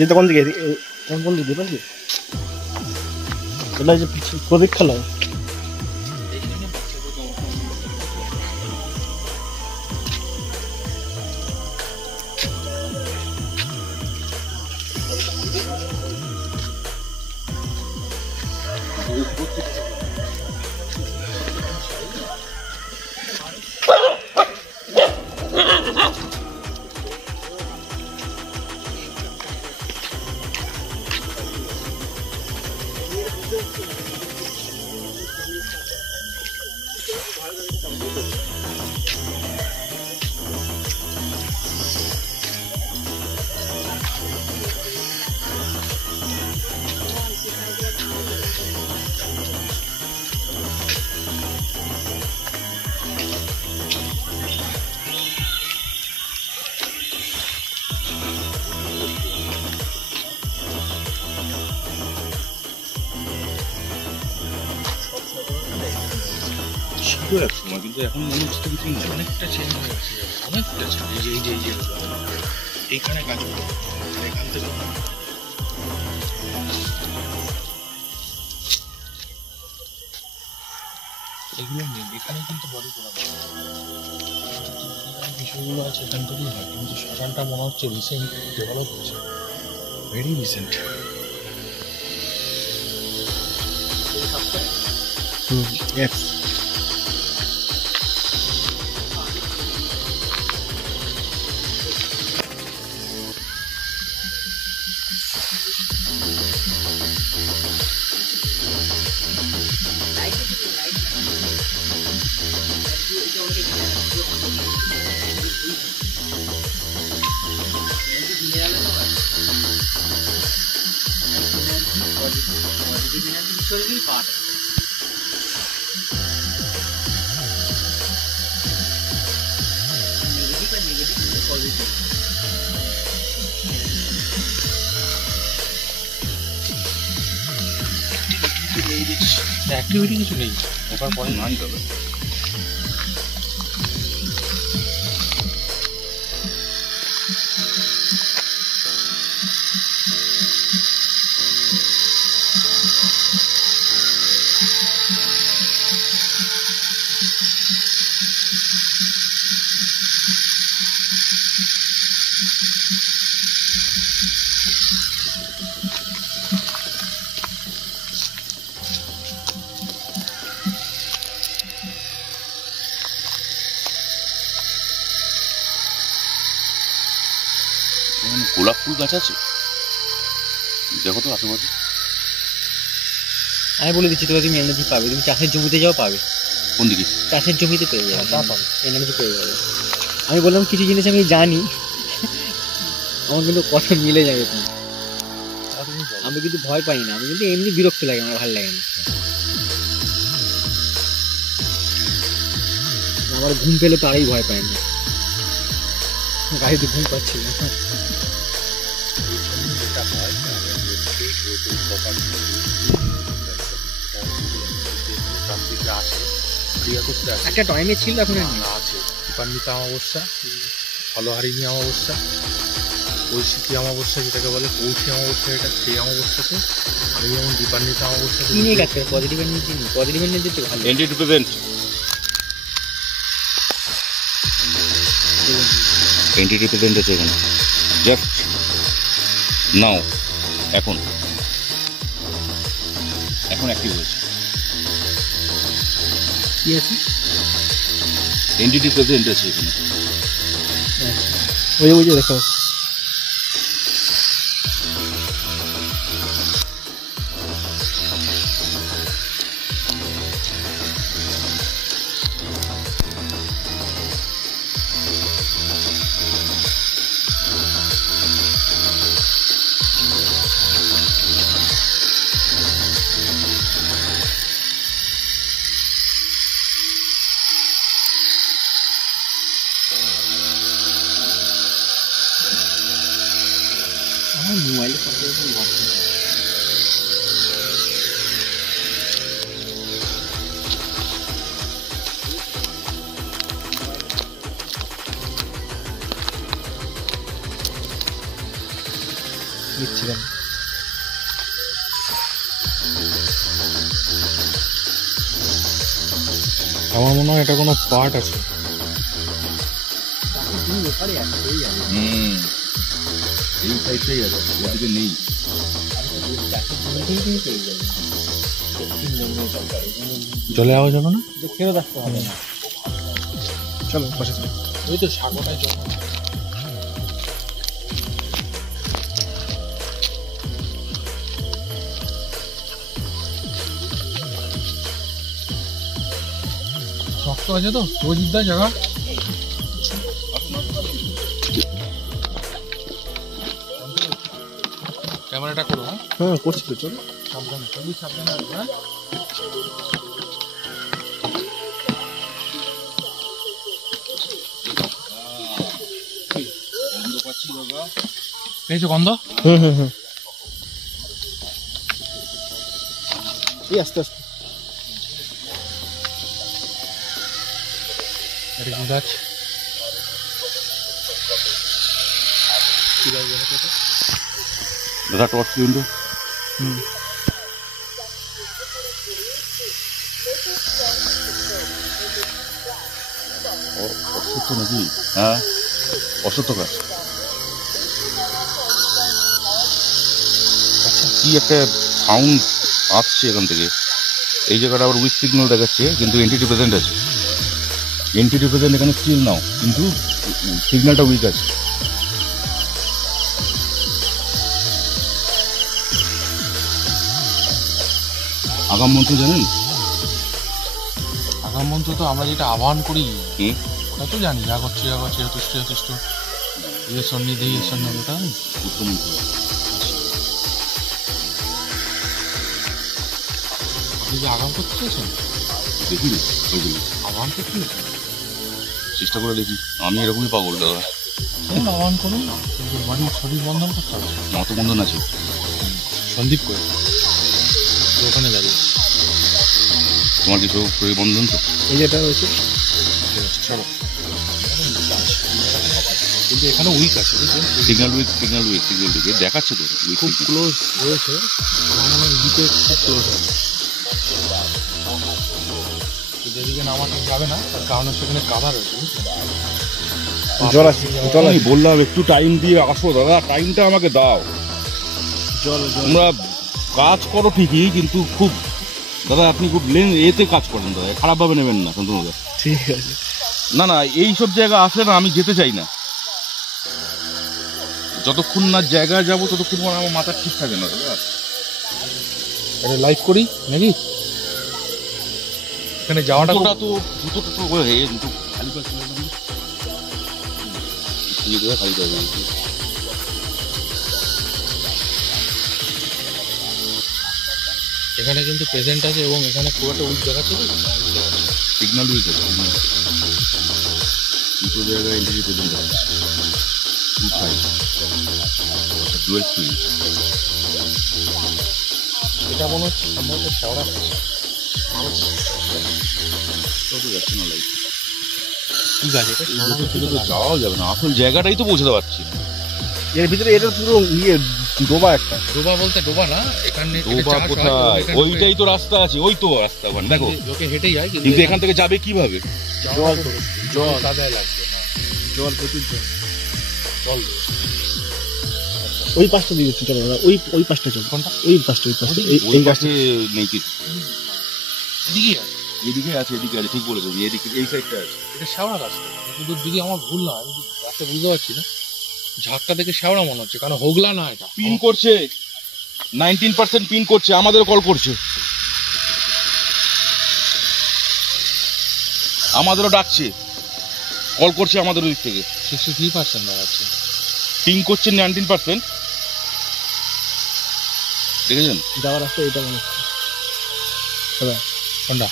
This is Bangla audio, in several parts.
যেটা কোন দিকে কোন দিকে দেবেন কি এটা যে প্রদীপ খেলা এক সময়, কিন্তু এখন মনে হচ্ছে কিছু অনেকটা চেঞ্জ হয়ে গেছে, অনেকটা চেঞ্জ। এই যে এইখানে কাজ করে এখান থেকে এগুলো নেই, এখানে কিন্তু বডি করা বিষয়গুলো আছে এখান থেকেই হয়, কিন্তু শ্মশানটা মনে হচ্ছে রিসেন্ট ডেভেলপ হয়েছে, ভেরি রিসেন্ট। অ্যাক্টিভিটি কিছু নেই, ওটার পরে নাই তবে গোলাপ ফুল গাছ আছে, দেখো তো আশেপাশে। আমি বলে দিচ্ছি তোকে, তুমি এনার্জি পাবে, তুমি চাষের জমিতে যাও পাবে। কোন দিকে? চাষের জমিতে পেয়ে যাবে, এনার্জি পেয়ে যাবে। আমি বললাম কিছু জিনিস আমি জানি, আমার কিন্তু কথা মিলে যাবে। আমি কিন্তু ভয় পাই না, আমি কিন্তু এমনি বিরক্ত লাগে, আমার ভালো লাগে না। আমার ঘুম পেলে তো আরই ভয় পায় না, গাড়িতে ঘুম পাচ্ছিল। একটা টাইমে ছিল, এখন আছে দীপান্বিতা অমাবস্যা, ফলহারিণী অমাবস্যা, ঐশিকী অমাবস্যা যেটাকে বলে, পৌষী অমাবস্যা, এটা সেই অমাবস্যাতে। আমি যেমন দীপান্বিতা অমাবস্যা নিয়ে গেছে পজিটিভ এনার্জি, পজিটিভ এনার্জি তো ভালো। এন্টি রিপ্রেজেন্ট এন্টি রিপ্রেজেন্ট আছে এখানে, জাস্ট নাও। এখন অ্যাক্টিভ হয়েছে। কি আছে? এন্টিটি প্রেজেন্ট আছে এখানে। ওই যে দেখো, আমার মোবাইলে সব রকম ঘটনা। দিচ্ছিলাম আমার মনে হয় এটা কোনো পার্ট আছে। ব্যাপারে আছে এই জানি এই সাইডটাই আছে, ওদিকে নেই। জলে আওয়াজ হবে না? ফেরত আসতে হবে না। চলো পাশে চলো। ওই তো সাগরটাই চল। শক্ত আছে তো রোজিদ্দার জায়গা। ক্যামেরাটা করো। হ্যাঁ করছি তো, চলো সাবধানে, সবই সাবধানে আসবে। হ্যাঁ গন্ধ পাচ্ছি বাবা। পেয়েছো গন্ধ? হুম এই আস্তে আস্তে এটা কি গাছ? দাদা টর্চ কিন্তু অসত্য নাকি? হ্যাঁ অসত্য গাছ। কি একটা সাউন্ড আসছে এখান থেকে। এই জায়গাটা আবার উইক সিগন্যাল দেখাচ্ছে, কিন্তু এন্টিটি প্রেজেন্ট আছে। এন্টিটি প্রেজেন্ট এখানে স্টিল নাও, কিন্তু সিগন্যালটা উইক আছে। আগাম মন্ত্র জানেন? আগাম মন্ত্র তো আমরা যেটা আহ্বান করি কি? ওটা তো জানি, যা করছি যা করছি যথেষ্ট যথেষ্ট ইয়ে সন্নিধি ইয়ে সন্নিধি, ওটা উত্তম মন্ত্র। আপনি যে আগাম করতে চেয়েছেন? দেখি রে ওইগুলো, আহ্বান করতে চেয়েছেন? চেষ্টা করে দেখি। আমি এরকমই পাগল দাদা। করুন, আহ্বান করুন, কিন্তু বাড়ির শরীর বন্ধন করতে হবে। মতবন্ধন আছে। সন্দীপ করে তো ওখানে যাবে। তোমার কি শরীর বন্ধন তো? এই যেটা হয়েছে ঠিক আছে চলো। কিন্তু এখানে উইক আছে বুঝলেন, signal weak, signal weak, signal weak দেখাচ্ছে তো উইক খুব সিগন্যাল। ক্লোজ রয়েছে। আমার মনে হয় দিকে খুব ক্লোজ হবে। তো যেদিকে নামাটা যাবে না তার কারণে সেখানে কাদা রয়েছে বুঝলেন। জল আছে, জল আমি আছে, বললাম একটু টাইম দিয়ে আসো দাদা, টাইমটা আমাকে দাও। জল জল তোমরা কাজ করো ঠিকই, কিন্তু খুব দাদা আপনি খুব এতে কাজ করেন দাদা, খারাপভাবে নেবেন না শান্তনু দাদা। ঠিক আছে। না না, এই সব জায়গা আসলে না আমি যেতে চাই না। যতক্ষণ না জায়গায় যাবো ততক্ষণ আমার মাথা ঠিক থাকে না দাদা। এটা লাইভ করি নাকি? এখানে যাওয়াটা জুতোটা তো জুতোটা তো জুতো খালি পাচ্ছে না খালি যাবে। এখানে কিন্তু প্রেজেন্ট আছে এবং এখানে খুব একটা উইক দেখাচ্ছে তো। সিগন্যাল উইক আছে, দুটো জায়গায় এন্ট্রি প্রেজেন্ট আছে। 2-5 ডুয়েল স্ক্রিন। এটা মনে হচ্ছে সম্ভবত শেওড়া গাছ। তো যাচ্ছে না লাইট। কি গাছ এটা? শেওড়া গাছ তো যাওয়াও যাবে না, আসল জায়গাটাই তো পৌঁছতে পারছি না। এর ভিতরে এটা পুরো ইয়ে ডোবা একটা। ডোবা বলতে ডোবা না, এখানে ডোবা কোথায়? ওইটাই তো রাস্তা আছে, ওই তো রাস্তা ওখানে দেখো। লোকে হেঁটে যায়, কিন্তু এখান থেকে যাবে কিভাবে? জল তো, জল কাদায় লাগবে। হ্যাঁ জল প্রচুর জল। জল ওই পাশটা দিয়ে যাচ্ছি, চলো ওই ওই পাশটা চল। কোনটা? ওই পাশটা, ওই পাশটা, ওই এই গাছটা। পাশে নেই কিছু। এদিকে আছে, এদিকে আছে, এদিকে আছে, ঠিক বলেছো। এদিকে এই সাইডটা আছে। এটা শেওড়া গাছ। কিন্তু যদি আমার ভুল না, আমি রাস্তা বুঝতে পারছি না, ঝাড়টা দেখে শেওড়া মনে হচ্ছে, কারণ হোগলা না এটা। পিন করছে 19% পিন করছে, আমাদের কল করছে, আমাদেরও ডাকছে, কল করছে আমাদের দিক থেকে। 63% দেখাচ্ছে। পিন করছে 19%। দেখেছেন যাওয়ার রাস্তা এটা মনে হচ্ছে। দাদা কোনটা?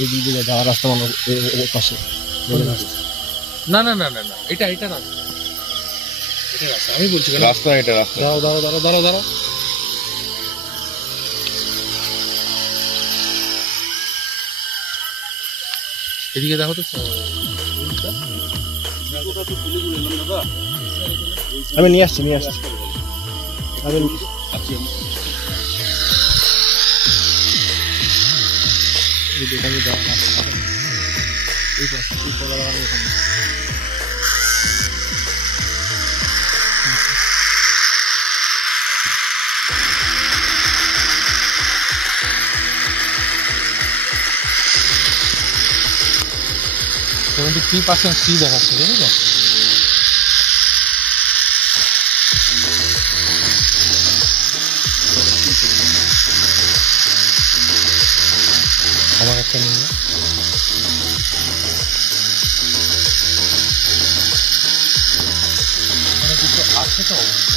এই দিক দিয়ে যাওয়ার রাস্তা মনে পাশে। না না না না না, এটা এটা রাস্তা, আমি বলছি রাস্তা, এটা রাস্তা। দাঁড়াও। এদিকে দেখো তো। আমি নিয়ে আসছি আমি দোকানে যাওয়া এই পাশে কলা বাগানের ওখানে। কিন্তু 3% সি দেখাচ্ছে, বুঝলি? আমার একটা নিয়ে মানে কিছু আছে তো অবশ্যই।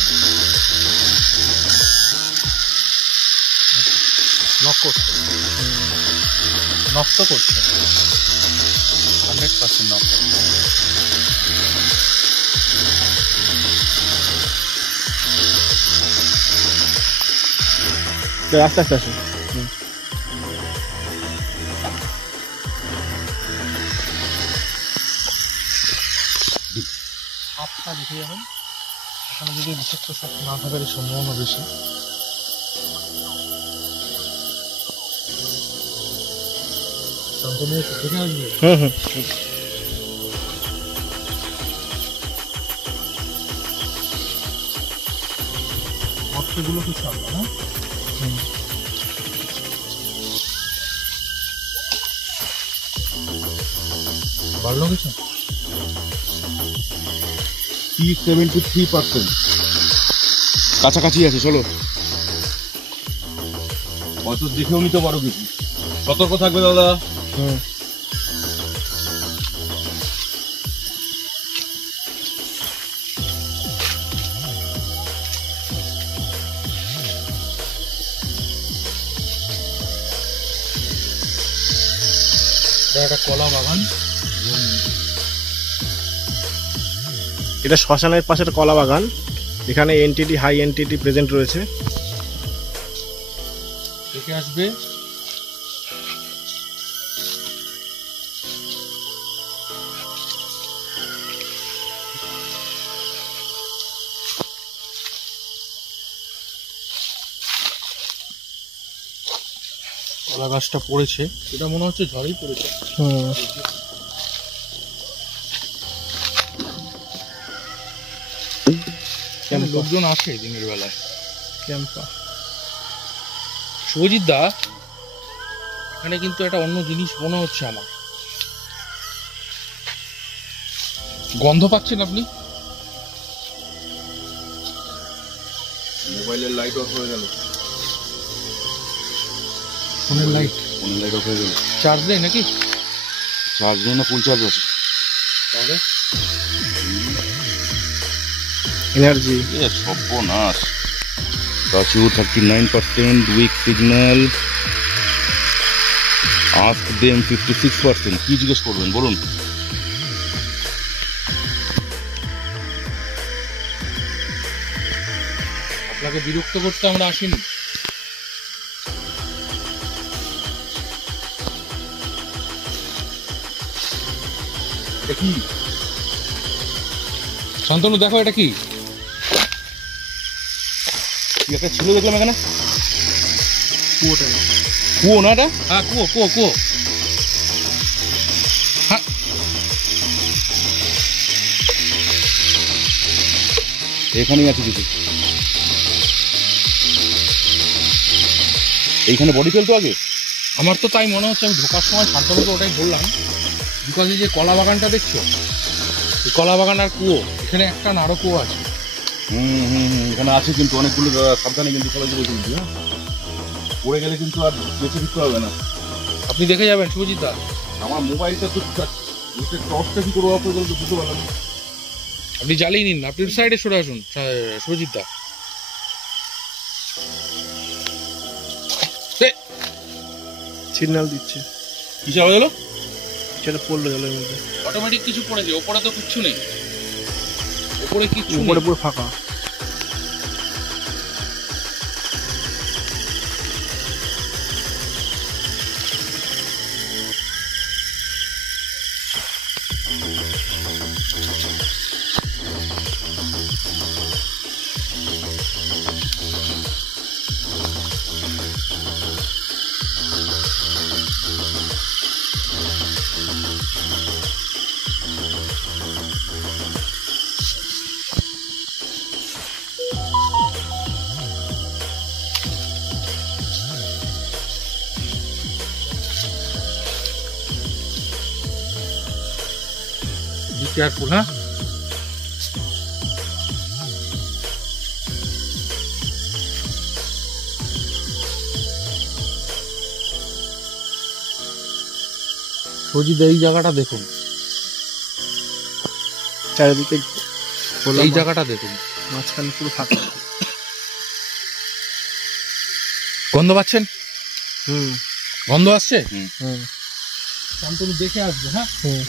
নষ্ট করছে 100% নষ্ট। আস্তে আস্তে আসুন। সাপটা দেখে যাবেন, এখানে যদি বিষাক্ত সাপ না থাকার সম্ভাবনা বেশি। শান্তনু দেখে আসবে। মৎস্যগুলো কি ছাড়বে না? বাড়লো কিছু? 73% কাছাকাছি আছে। চলো, হয়তো দেখেও নিতে পারো কিছু। সতর্ক থাকবে দাদা। একটা কলা বাগান, এটা শ্মশানের পাশে একটা কলা বাগান। এখানে এনটিটি হাই এনটিটি প্রেজেন্ট রয়েছে। দেখে আসবে। কলা গাছটা পড়েছে, এটা মনে হচ্ছে ঝড়েই পড়েছে। লোকজন আসে দিনের বেলায়। ক্যাম্পা শুভজিৎ দা, এখানে কিন্তু একটা অন্য জিনিস মনে হচ্ছে আমার। গন্ধ পাচ্ছেন আপনি? মোবাইলের লাইট অফ হয়ে গেল। ফোনের লাইট অফ হয়ে গেল। চার্জ দেয় নাকি? চার্জ নেই না, ফুল চার্জ আছে। তাহলে এনার্জি সর্বনাশ। Kachu 39%, weak signal. Ask them 56%. কি জিজ্ঞেস করবেন বলুন? আপনাকে বিরক্ত করতে আমরা আসিনি। এটা কি? শান্তনু দেখো এটা কি? একটা ছিল দেখলাম এখানে। কুয়োটা, কুয়ো না এটা? হ্যাঁ কুয়ো কুয়ো কুয়ো। হ্যাঁ এখানেই আছে কিছু। এইখানে বডি ফেলতো আগে। আমার তো তাই মনে হচ্ছে। আমি ঢোকার সময় শান্তনুকে ওটাই বললাম, বিকজ এই যে কলা বাগানটা দেখছো, এই কলা বাগান আর কুয়ো, এখানে একটা না আরো কুয়ো আছে। এখানে আছে কিন্তু অনেকগুলো। সাবধানে কিন্তু সবাইকে বলতে দিচ্ছি। হ্যাঁ, পড়ে গেলে কিন্তু আর বেঁচে দিতে হবে না। আপনি দেখে যাবেন শুভজিৎ দা। আমার মোবাইলটা তো টর্চটা কি করে অফ হয়ে গেল তো বুঝতে পারলাম না। আপনি জ্বালিয়ে নিন না, আপনি সাইডে সরে আসুন শুভজিৎ দা। সিগন্যাল দিচ্ছে। কিসে আওয়াজ হলো? সেটা পড়লো জলের মধ্যে। অটোমেটিক কিছু পড়েছে, ওপরে তো কিচ্ছু নেই। উপরে কিছু উপরে পুরো ফাঁকা। বি কেয়ারফুল, হ্যাঁ। সজিদ এই জায়গাটা দেখুন, চারিদিকে এই জায়গাটা দেখুন, মাঝখানে পুরো ফাঁকা। গন্ধ পাচ্ছেন? হুম গন্ধ আসছে? হুম শান্তনু দেখে আসবে, হ্যাঁ। হুম।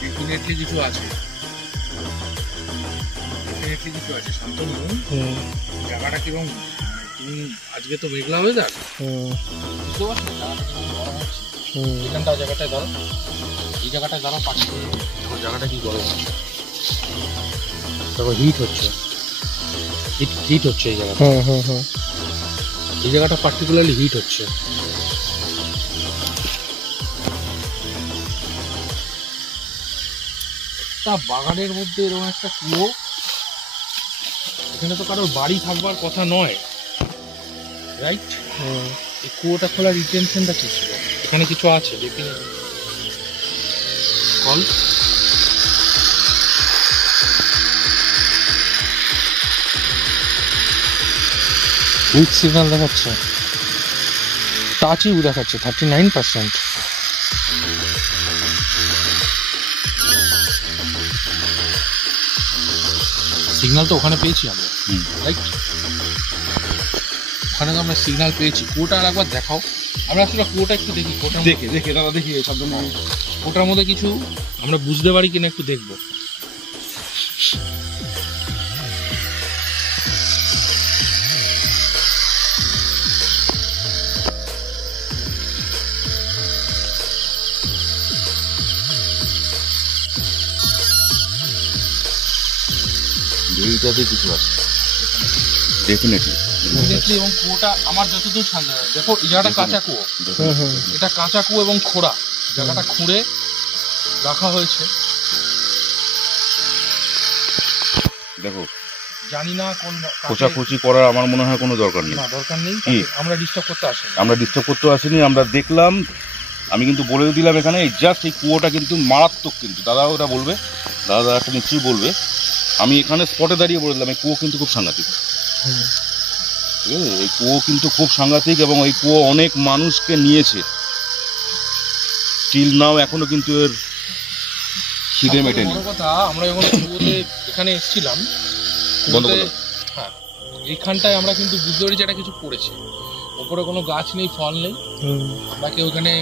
ডেফিনেটলি কিছু আছে, ডেফিনেটলি কিছু আছে। শান্তনু, জায়গাটা কিরকম, তুমি আজকে তো মেঘলা ওয়েদার, বুঝতে পারছো জায়গাটা কিরকম গরম হচ্ছে। এখানটা জায়গাটায় ধরো, এই জায়গাটায় ধরো, পাশে জায়গাটা কি গরম হচ্ছে, দেখো হিট হচ্ছে, হিট হচ্ছে এই জায়গাটা, এই জায়গাটা পার্টিকুলারলি হিট হচ্ছে। একটা বাগানের মধ্যে এরকম একটা কুয়ো, এখানে তো কারোর বাড়ি থাকবার কথা নয়, রাইট? এই কুয়োটা খোলার ইন্টেনশনটা কি ছিল? এখানে কিছু আছে ডেফিনেটলি। কল উইক সিগন্যাল দেখাচ্ছে, টাচই দেখাচ্ছে 39%। সিগন্যাল তো ওখানে পেয়েছি আমরা, রাইট? ওখানে তো আমরা সিগন্যাল পেয়েছি। কুয়োটা আর একবার দেখাও, আমরা আসলে কুয়োটা একটু দেখি, দেখে দাদা দেখি সব জন্য কুয়োটার মধ্যে কিছু আমরা বুঝতে পারি কিনা একটু দেখবো। এইটাতে কিছু আছে ডেফিনেটলি। এবং কুয়োটা আমার যতদূর সন্দেহ, দেখো এই জায়গাটা কাঁচা কুয়ো, এটা কাঁচা কুয়ো এবং খোঁড়া, জায়গাটা খুঁড়ে রাখা হয়েছে। দেখো জানি না কোন খোঁচাখুচি করার আমার মনে হয় কোনো দরকার নেই। না, দরকার নেই। আমরা ডিস্টার্ব করতে আসিনি, আমরা ডিস্টার্ব করতে আসিনি, আমরা দেখলাম। আমি কিন্তু বলেও দিলাম এখানে জাস্ট এই কুয়োটা কিন্তু মারাত্মক, কিন্তু দাদা ওটা বলবে, দাদা একটা নিশ্চয়ই বলবে। আমি এখানে স্পটে দাঁড়িয়ে বলে দিলাম এই কুয়ো কিন্তু খুব সাংঘাতিক, ঠিক আছে? এই কুয়ো কিন্তু খুব সাংঘাতিক এবং এই কুয়ো অনেক মানুষকে নিয়েছে, স্টিল নাও এখনো কিন্তু এর খিদে মেটেনি। বড় কথা, আমরা যখন কুয়োতে এখানে এসেছিলাম, বন্ধ করো। হ্যাঁ, এইখানটায় আমরা কিন্তু বুঝতে পেরেছি এটা কিছু পড়েছে। ওপরে কোনো গাছ নেই, ফল নেই, আমরা কেউ এখানে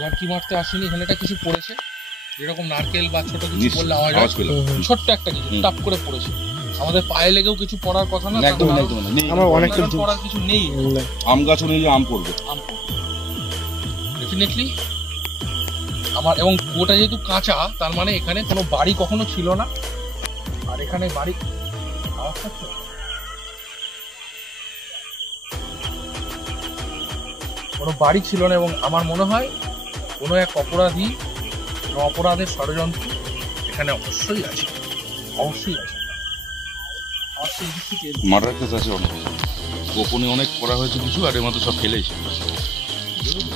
ইয়ার্কি মারতে আসেনি, এখানে একটা কিছু পড়েছে যেরকম নারকেল বা ছোট কিছু নিশ্চয়ই, বললে আওয়াজ আওয়াজ হয়, পেলাম। ছোট্ট একটা কিছু টাপ করে পড়েছে। আমাদের পায়ে লেগেও কিছু পড়ার কথা না, একদম কারণ একদম না, নেই। আমার অনেক কারণ পড়ার কিছু নেই। আম গাছও নেই যে আম পড়বে। ডেফিনেটলি আমার, এবং কুয়োটা যেহেতু কাঁচা তার মানে এখানে কোনো বাড়ি কখনো ছিল না। আর এখানে বাড়ি আওয়াজ পাচ্ছ? কোনো বাড়ি ছিল না, এবং আমার মনে হয় কোনো এক অপরাধী বা অপরাধের ষড়যন্ত্র এখানে অবশ্যই আছে, অবশ্যই আছে। আমার তো এদিক থেকে মার্ডার কেস আছে অনেক, গোপনে অনেক করা হয়েছে কিছু, আর এর মধ্যে সব ফেলেছে। এরকম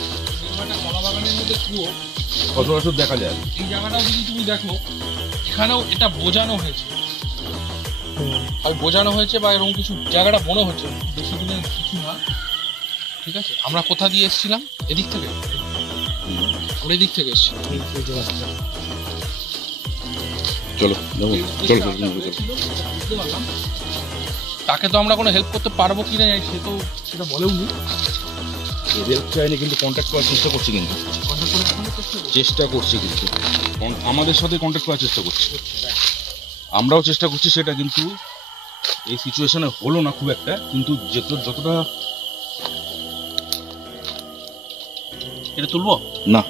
একটা কলা বাগানের মধ্যে কুয়ো, সচরাচর দেখা যায়। এই জায়গাটাও যদি তুমি দেখো, এখানেও এটা বোঝানো হয়েছে, হয় বোঝানো হয়েছে বা এরকম কিছু জায়গাটা মনে হচ্ছে, বেশি দিনের কিছু না। ঠিক আছে, আমরা কোথা দিয়ে এসেছিলাম? এদিক থেকে, আমরা এদিক থেকে এসেছিলাম। চলো এই চলো উদ্দেশ্যে আমরা হয়েছিল, সেটা বুঝতে পারলাম। তাকে তো আমরা কোনো হেল্প করতে পারবো কিনা সে তো সেটা বলেও নি। হেল্প চাইলে কিন্তু কন্ট্যাক্ট করার চেষ্টা করছি, কিন্তু চেষ্টা করছি, কিন্তু আমাদের সাথে কন্ট্যাক্ট করার চেষ্টা করছি, আমরাও চেষ্টা করছি সেটা, কিন্তু এই সিচুয়েশনে হলো না খুব একটা, কিন্তু যতটা। এটা তুলবো না,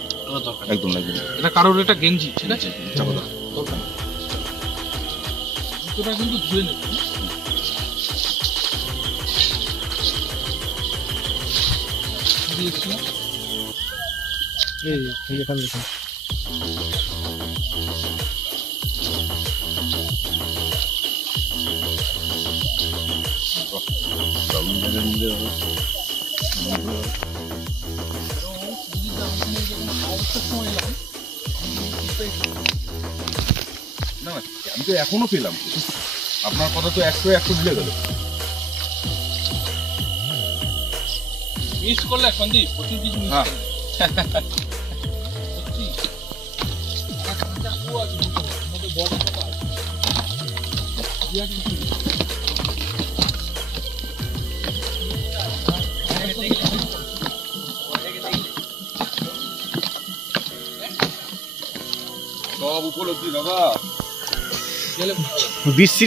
দরকার, একদম একদম। এটা কারোর একটা গেঞ্জি, ঠিক আছে, চাপা দাও, দরকার নেই। জুতোটা কিন্তু ধুয়ে নেব। দিয়েছিলাম এই এখানে দেখুন। না না, আমি তো এখনো পেলাম, আপনার কথা তো 100 মিলে গেল। মিস করলে সন্দীপ, প্রচুর কিছু মিস হ্যাঁ। করলে। সত্যি। আর কাঁচা কুয়ো আছে ভিতরে, এর মধ্যে বড় পোকা আছে। বিরাট কিছু। সব উপলব্ধি দাদা। গেলে বৃষ্টি